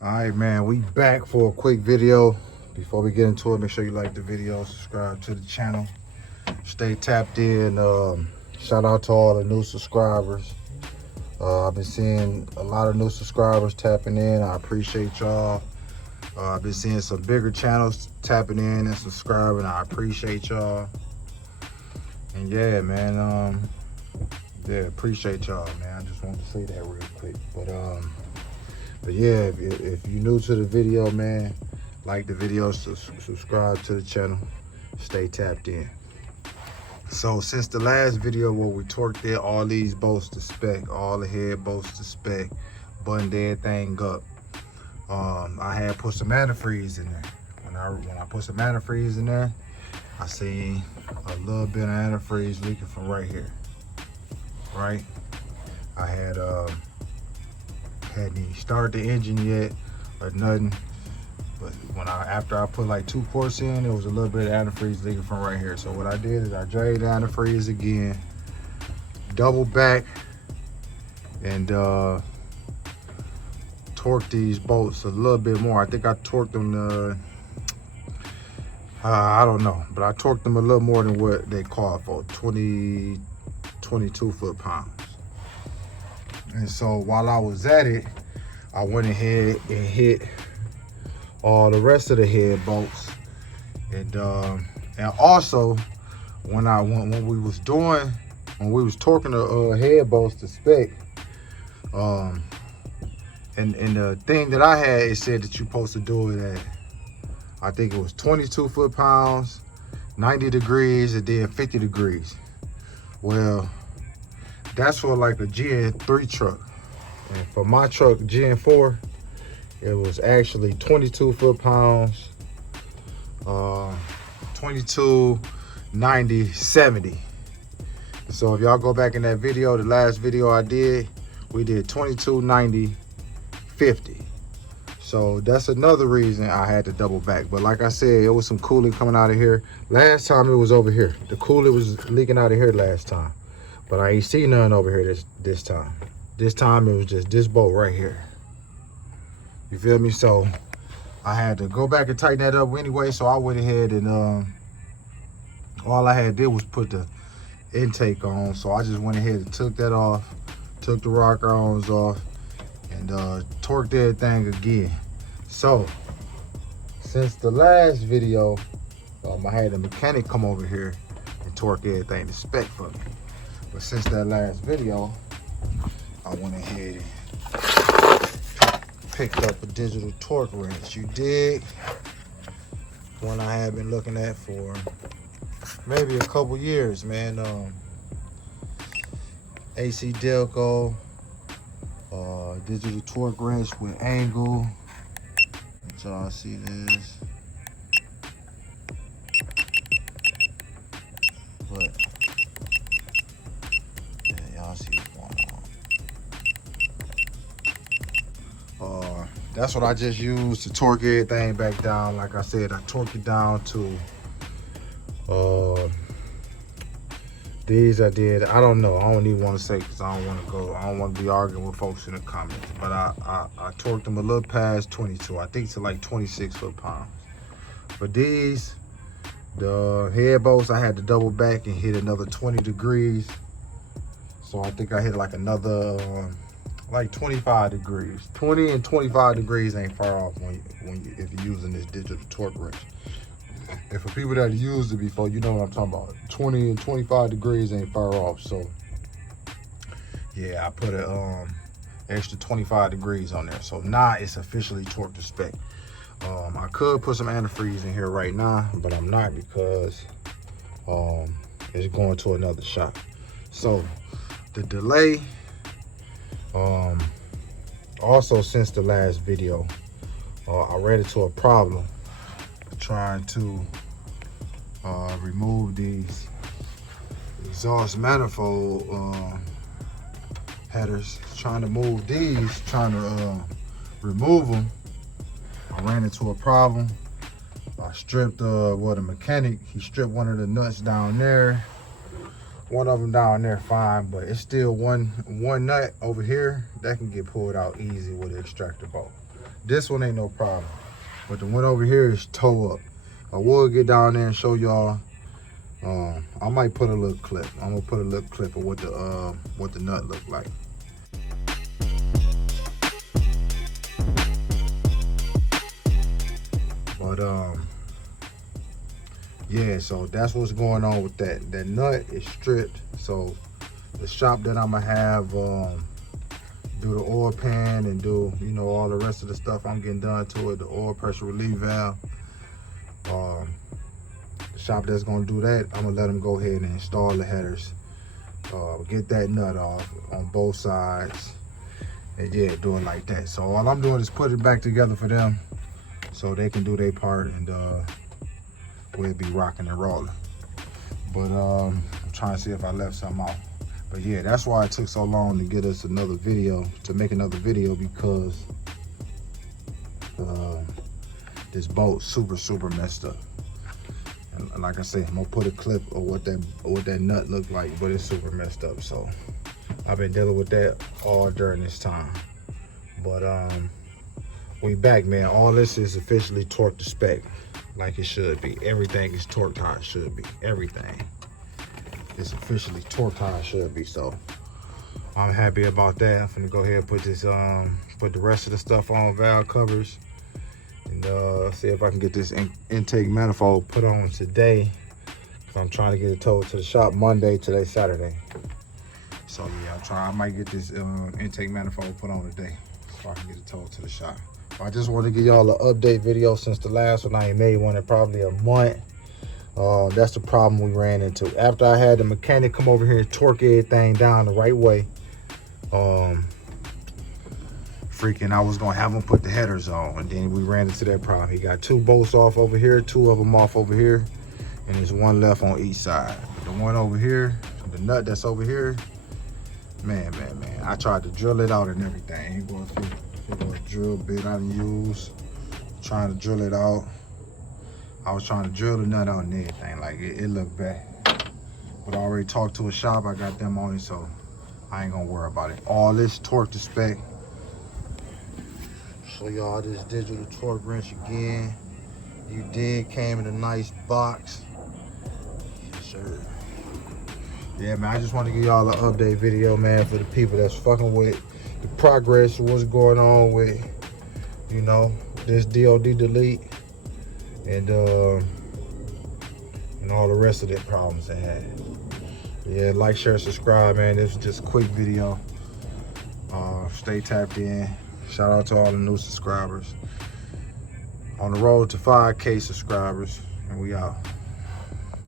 All right, man, we back for a quick video. Before we get into it, make sure you like the video, subscribe to the channel, stay tapped in. Shout out to all the new subscribers. I've been seeing a lot of new subscribers tapping in. I appreciate y'all. I've been seeing some bigger channels tapping in and subscribing. I appreciate y'all. And yeah, man, yeah, appreciate y'all, man. I just wanted to say that real quick. But yeah, if you're new to the video, man, like the video, subscribe to the channel, stay tapped in. So since the last video where we torqued it, all these bolts to spec, all the head bolts to spec, buttoned everything up. I had put some antifreeze in there. When I put some antifreeze in there, I seen a little bit of antifreeze leaking from right here. Right? I hadn't even started the engine yet or nothing. But after I put like 2 quarts in, there was a little bit of antifreeze leaking from right here. So what I did is I drained the antifreeze again, double back, and torqued these bolts a little bit more. I think I torqued them I don't know, but I torqued them a little more than what they call for, 22 foot-pounds. And so while I was at it, I went ahead and hit all the rest of the head bolts, and also when we was torquing the head bolts to spec, and the thing that I had, it said that you're supposed to do it at, I think it was 22 foot-pounds, 90 degrees, and then 50 degrees. Well, that's for like a Gen 3 truck, and for my truck Gen 4, it was actually 22 foot-pounds, 22, 90, 70. So if y'all go back in that video, the last video I did, we did 22, 90, 50. So that's another reason I had to double back. But like I said, it was some coolant coming out of here. Last time it was over here. The coolant was leaking out of here last time. But I ain't seen none over here this time. This time it was just this bolt right here. You feel me? So I had to go back and tighten that up anyway. So I went ahead and all I had did was put the intake on. So I just went ahead and took that off, took the rocker arms off, and torqued everything again. So since the last video, I had a mechanic come over here and torque everything to spec for me. But since that last video, I went ahead and picked up a digital torque wrench. You dig? One I have been looking at for maybe a couple years, man. AC Delco, digital torque wrench with angle. Let y'all see this. But yeah, y'all see what's going on. That's what I just used to torque everything back down. Like I said, I torqued it down to these I did, I don't know, I don't even want to say, because I don't want to be arguing with folks in the comments, but I torqued them a little past 22, I think to like 26 foot-pounds. For these, the head bolts, I had to double back and hit another 20 degrees. So I think I hit like another like 25 degrees. 20 and 25 degrees ain't far off if you're using this digital torque wrench. And for people that used it before, you know what I'm talking about. 20 and 25 degrees ain't far off. So yeah, I put a extra 25 degrees on there. So now it's officially torqued to spec. I could put some antifreeze in here right now, but I'm not, because it's going to another shop. So the delay, also since the last video, I ran into a problem trying to remove these exhaust manifold headers. Trying to move these, trying to remove them, I ran into a problem. I stripped the mechanic, he stripped one of the nuts down there. One of them down there fine, but it's still one nut over here that can get pulled out easy with an extractor bolt. This one ain't no problem, but the one over here is toe up. I will get down there and show y'all. I might put a little clip. I'm gonna put a little clip of what the nut look like. But yeah, so that's what's going on with that. That nut is stripped. So the shop that I'm gonna have do the oil pan and do, you know, all the rest of the stuff I'm getting done to it, the oil pressure relief valve. The shop that's gonna do that, I'm gonna let them go ahead and install the headers, get that nut off on both sides, and yeah, do it like that. So all I'm doing is put it back together for them so they can do their part, and we'll be rocking and rolling. But I'm trying to see if I left something out. But yeah, that's why it took so long to get us another video, to make another video, because this boat's super messed up. And like I said, I'm gonna put a clip of what that nut looked like, but it's super messed up. So I've been dealing with that all during this time. But we back, man. All this is officially torqued to spec, like it should be. Everything is torqued how it should be. Everything is officially torqued how it should be. So I'm happy about that. I'm gonna go ahead and put this put the rest of the stuff on, valve covers, and see if I can get this intake manifold put on today, because I'm trying to get it towed to the shop Monday. Today's Saturday. So yeah, I might get this intake manifold put on today so I can get it towed to the shop. I just want to give y'all an update video since the last one. I ain't made one in probably a month. That's the problem we ran into. After I had the mechanic come over here and torque everything down the right way, freaking I was gonna have him put the headers on, and then we ran into that problem. He got 2 bolts off over here, 2 of them off over here, and there's 1 left on each side. But the one over here, the nut that's over here, man, I tried to drill it out and everything. He was a drill bit I didn't use, trying to drill it out. I was trying to drill the nut out and everything. Like it looked bad. But I already talked to a shop. I got them on it, so I ain't gonna worry about it. All this torque to spec. Show y'all this digital torque wrench again. You did came in a nice box. Yes, sir. Yeah, man, I just want to give y'all an update video, man, for the people that's fucking with the progress of what's going on with, you know, this DOD delete and all the rest of the problems they had. Yeah, like, share, subscribe, man. This was just a quick video. Stay tapped in. Shout out to all the new subscribers. On the road to 5K subscribers, and we out.